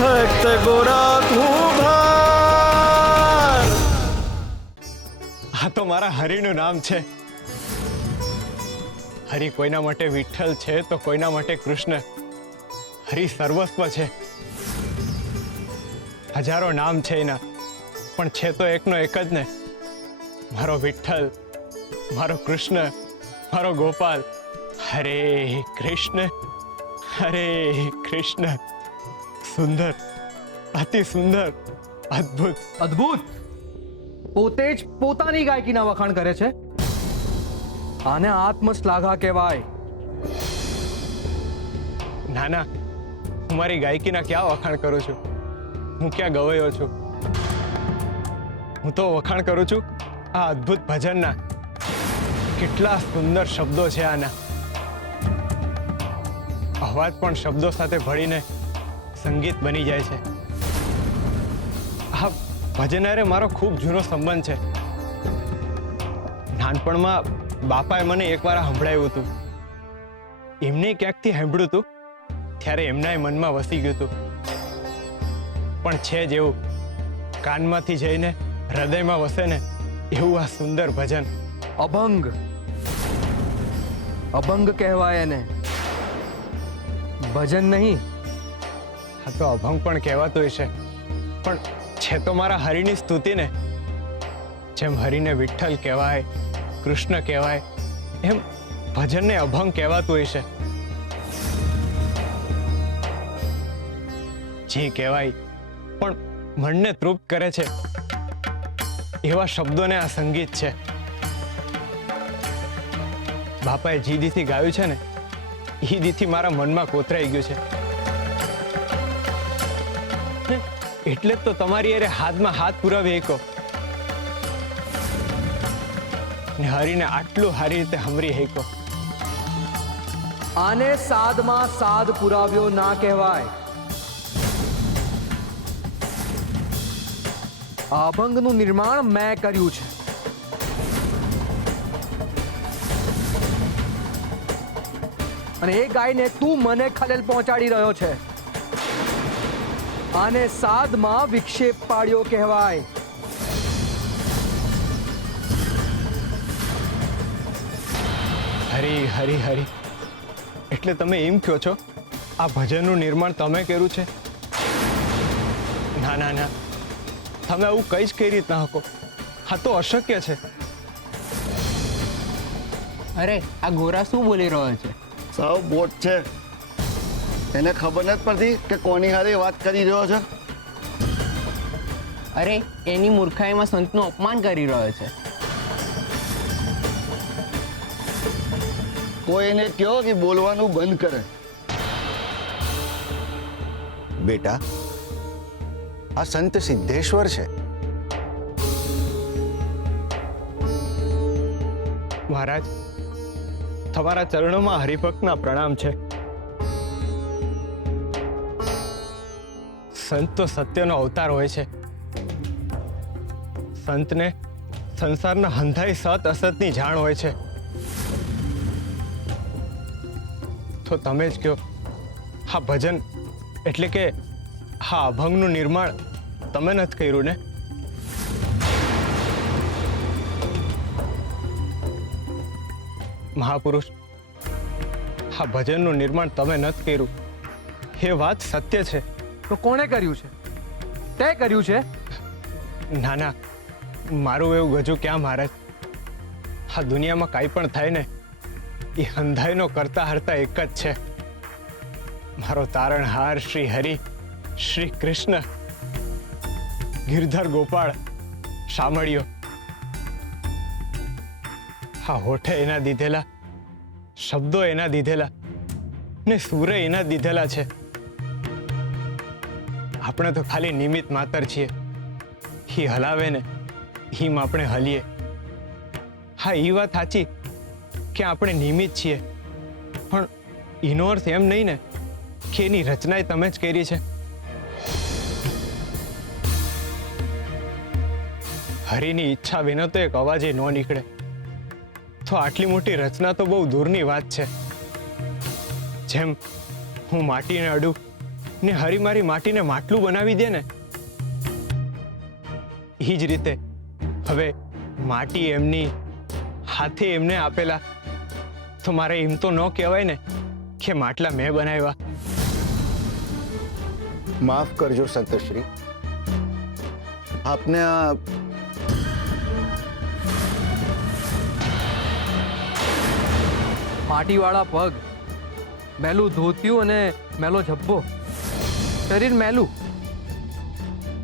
ભક્ત ગોરા તું ભાર. આ તો મારા હરિનું નામ છે. હરિ કોઈના માટે વિઠ્ઠલ છે તો કોઈના માટે કૃષ્ણ. હરિ સર્વસ્વ છે. હજારો નામ છે એના, પણ છે તો એકનો એક જ ને, મારો વિઠ્ઠલ, મારો કૃષ્ણ, મારો ગોપાલ. હરે કૃષ્ણ હરે કૃષ્ણ. સુંદર, અતિ સુંદર, અદ્ભુત. અદ્ભુત. પોતે જ પોતાની ગાયકીના વખાણ કરે છે. આને આત્મશ્લાઘા કહેવાય. ના ના, હું મારી ગાયકીના ક્યાં વખાણ કરું છું? હું ક્યાં ગવાયો છું? હું તો વખાણ કરું છું આ અદ્ભુત ભજનના. કેટલા સુંદર શબ્દો છે આના. અવાજ પણ શબ્દો સાથે ભળીને સંગીત બની જાય છે. આ ભજન હારે મારો ખૂબ જૂનો સંબંધ છે. નાનપણમાં બાપાએ મને એકવાર સંભળાવ્યું હતું. એમને ક્યાંકથી સાંભળ્યું હતું, ત્યારે એમના મનમાં વસી ગયું હતું. પણ છે જેવું કાનમાંથી જઈને હૃદયમાં વસે ને, એવું આ સુંદર ભજન. અભંગ. અભંગ કહેવાય એને, ભજન નહીં. હા તો અભંગ પણ કહેવાતું હશે, પણ છે તો મારા હરિની સ્તુતિ ને. જેમ હરિને વિઠ્ઠલ કહેવાય, કૃષ્ણ કહેવાય, એમ ભજનને અભંગ કહેવાતું હશે. જે કહેવાય પણ મનને તૃપ્ત કરે છે એવા શબ્દોને આ સંગીત છે. બાપાએ જે દીથી ગાયું છે ને, એ દીથી મારા મનમાં કોતરાઈ ગયું છે. એટલે જ તો તમારી અરે હાથમાં હાથ પુરાવી એકો ને હરીને આટલું સારી રીતે હમરી હેકો. આને સાદમાં સાદ પુરાવ્યો ના કહેવાય. આ અભંગનું નિર્માણ મેં કર્યું છે. અને એ ગાયને તું મને ખલેલ પહોંચાડી રહ્યો છે. આને સાદમાં વિક્ષેપ પાડ્યો કહેવાય. હરી હરી હરી એટલે તમે એમ કહો છો આ ભજનનું નિર્માણ તમે કર્યું છે? ના ના ના, તમે આવું કઈ જ કઈ રીતના હકો. આ તો અશક્ય છે. અરે આ ગોરા શું બોલી રહ્યો છે? સાવ બોટ છે, એને ખબર નથી પડતી કે કોની હારે વાત કરી રહ્યો છે. અરે એની મૂર્ખાઈમાં સંતનું અપમાન કરી રહ્યો છે. કોઈ એને કહો કે બોલવાનું બંધ કરે. બેટા, આ સંત સિદ્ધેશ્વર છે. મહારાજ, તમારા ચરણોમાં હરિભક્તના પ્રણામ છે. સંત તો સત્યનો અવતાર હોય છે. સંતને સંસારના હંધાઈ સત અસતની જાણ હોય છે. તો તમે જ કહો, હા ભજન એટલે કે હા અભંગનું નિર્માણ તમે નથી કર્યું ને? મહાપુરુષ, હા ભજનનું નિર્માણ તમે નથી કર્યું એ વાત સત્ય છે. તો કોણે કર્યું છે? તે કર્યું છે? ના ના, મારું એવું ગજુ ક્યાં મહારાજ. આ દુનિયામાં કાંઈ પણ થાય ને, એ હંધાઈનો કરતા હરતા એક જ છે. મારો તારણહાર શ્રી હરિ, શ્રી કૃષ્ણ, ગિરધર ગોપાળ, શામળિયો. હા હોઠે એના દીધેલા, શબ્દો એના દીધેલા ને સૂરે એના દીધેલા છે. આપણે તો ખાલી નિમિત્ત માત્ર છીએ. ही हलावे ने हीम આપણે હલીએ. હા એ વાત સાચી કે આપણે નિમિત્ત છીએ, પણ એનો અર્થ એમ નહીં ને કે એની રચના તમે જ કરી છે. હરિની ઈચ્છા વિના તો એક અવાજ ન નીકળે, તો આટલી મોટી રચના તો બહુ દૂરની વાત છે. જેમ હું માટીને અડું ને હરી મારી માટીને માટલું બનાવી દે ને, એ જ રીતે હવે માટી એમની હાથે એમને આપેલા, તો મારે એમ તો ન કહેવાય ને કે માટલા મેં બનાવ્યા. માફ કરજો સંતશ્રી, આપને આ માટીવાળા પગ, મેલું ધોતિયું અને મેલો ઝબ્બો, શરીર મેલું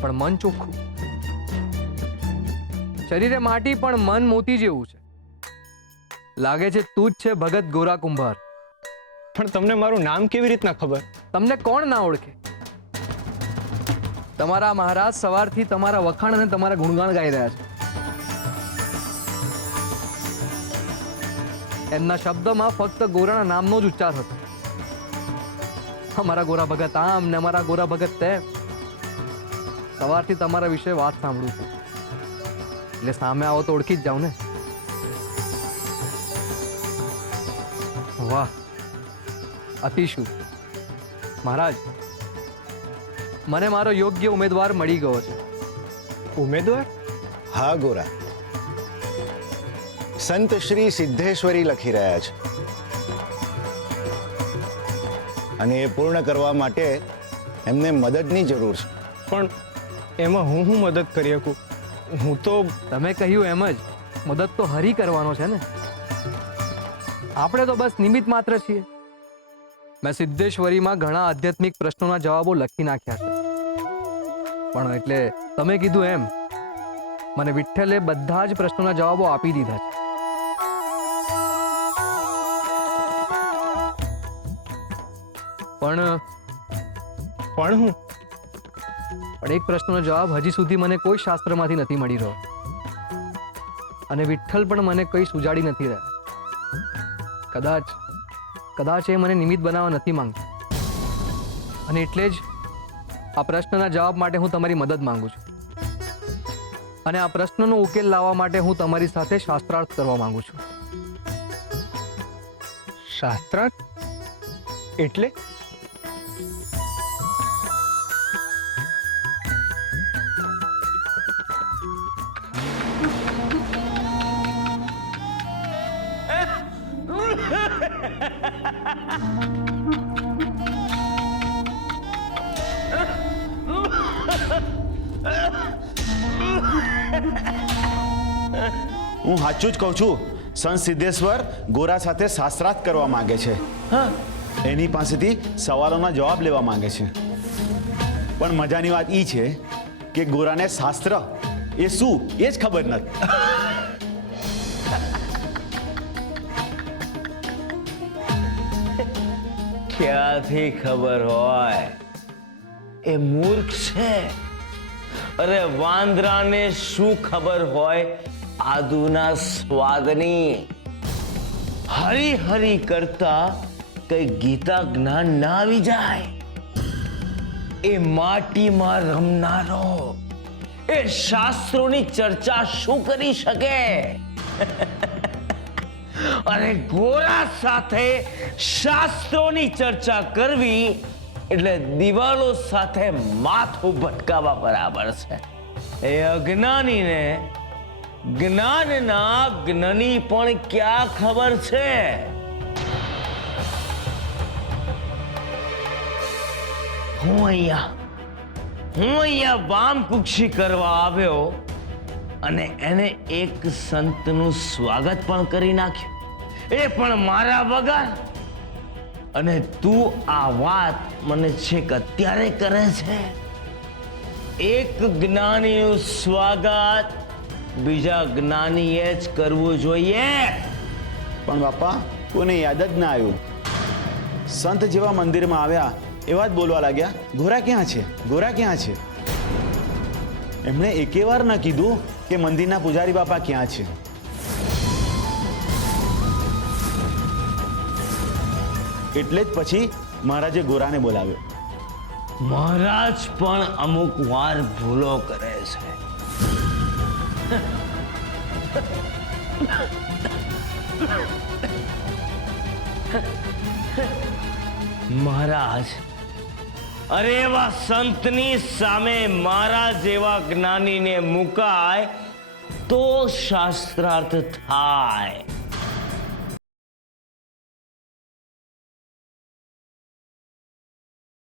પણ મન ચોખ્ખું. શરીરે માટી પણ મન મોતી જેવું છે. લાગે છે તું જ છે ભગત ગોરા કુંભાર. પણ તમને મારું નામ કેવી રીતના ખબર? તમને કોણ ના ઓળખે? તમારા મહારાજ સવારથી તમારા વખાણ અને તમારા ગુણગાન ગાઈ રહ્યા છે. એમના શબ્દમાં ફક્ત ગોરાના નામનો જ ઉચ્ચાર હતો. અમારા ગોરા ભગત આમ ને અમારા ગોરા ભગત તેમ. સવારથી તમારા વિશે વાત સાંભળું છું, એટલે સામે આવો તો ઓળખી જ જાઉં ને. વાહ, અતિશુ મહારાજ, મને મારો યોગ્ય ઉમેદવાર મળી ગયો છે. ઉમેદવાર? હા ગોરા, સંત શ્રી સિદ્ધેશ્વરી લખી રહ્યા છે અને એ પૂર્ણ કરવા માટે એમને મદદની જરૂર છે. પણ એમાં હું મદદ કરી શકું? હું તો તમે કહ્યું એમ જ મદદ તો હરી કરવાનો છે ને. આપણે તો બસ નિમિત્ત માત્ર છીએ. મેં સિદ્ધેશ્વરીમાં ઘણા આધ્યાત્મિક પ્રશ્નોના જવાબો લખી નાખ્યા છે, પણ એટલે તમે કીધું એમ મને વિઠ્ઠલે બધા જ પ્રશ્નોના જવાબો આપી દીધા છે. પણ હું એક પ્રશ્નનો જવાબ હજી સુધી મને કોઈ શાસ્ત્રમાંથી નથી મળી રહ્યો, અને વિઠ્ઠલ પણ મને કંઈ સુજાડી નથી રહ્યા. કદાચ એ મને નિમિત્ત બનાવવા નથી માંગતા, અને એટલે જ આ પ્રશ્નના જવાબ માટે હું તમારી મદદ માંગુ છું. અને આ પ્રશ્નનો ઉકેલ લાવવા માટે હું તમારી સાથે શાસ્ત્રાર્થ કરવા માંગુ છું. શાસ્ત્રાર્થ એટલે? હું સાચું જ કહું છું, સંત સિદ્ધેશ્વર ગોરા સાથે શાસ્ત્રાર્થ કરવા માંગે છે. હા, એની પાસેથી સવાલોના જવાબ લેવા માંગે છે. પણ મજાની વાત એ છે કે ગોરાને શાસ્ત્ર એ શું એ જ ખબર નથી. ક્યાંથી ખબર હોય? એ મૂર્ખ છે. અરે વાંદરાને શું ખબર હોય આદુના સ્વાદની? હરી હરી કરતા કઈ ગીતા જ્ઞાન ના આવી જાય? એ માટીમાં રમનારો એ શાસ્ત્રોની ચર્ચા શું કરી શકે? અને ગોરા સાથે શાસ્ત્રોની ચર્ચા કરવી એટલે દિવાલો સાથે માથું ભટકાવા બરાબર છે. એ અજ્ઞાનીને જ્ઞાનના જ્ઞાની પણ ક્યાં ખબર છે? હું અહીંયા વામકુક્ષી કરવા આવ્યો અને એને એક સંતનું સ્વાગત પણ કરી નાખ્યું, એ પણ મારા વગર. અને તું આ વાત મને છેક અત્યારે કરે છે? એક જ્ઞાનીનું સ્વાગત બીજા જ્ઞાનીએ જ કરવું જોઈએ. પણ બાપા, કોઈને યાદ જ ના આવ્યું. સંત જેવા મંદિરમાં આવ્યા એવા જ બોલવા લાગ્યા, ગોરા ક્યાં છે, ગોરા ક્યાં છે? એમણે એકે વાર ન કીધું કે મંદિરના પૂજારી બાપા ક્યાં છે. એટલે જ પછી મહારાજે ગોરાને બોલાવ્યો. મહારાજ પણ અમુક વાર ભૂલો કરે છે. મહારાજ, અરે એવા સંતની સામે મારા જેવા જ્ઞાનીને મુકાય તો શાસ્ત્રાર્થ થાય.